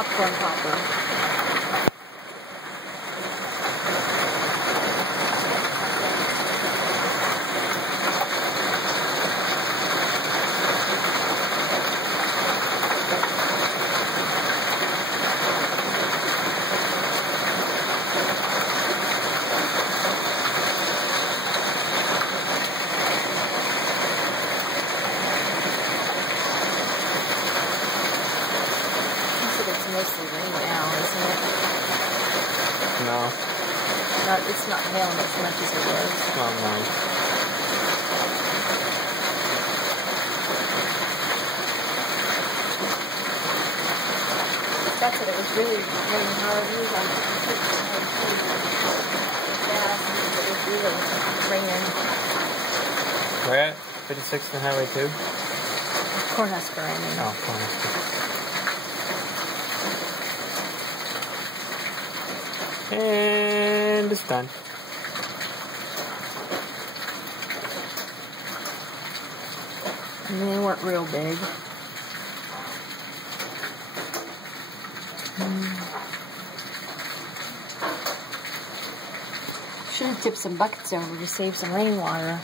popcorn popper. Mostly rain now, isn't it? No. It's not hailing as much as it was. Oh, no. That's it. It was really raining hard. It was really raining. We're at 56th and Highway 2? Cornhusker, I mean. Oh, Cornhusker. And it's done. And they weren't real big. Should have tipped some buckets over to save some rainwater.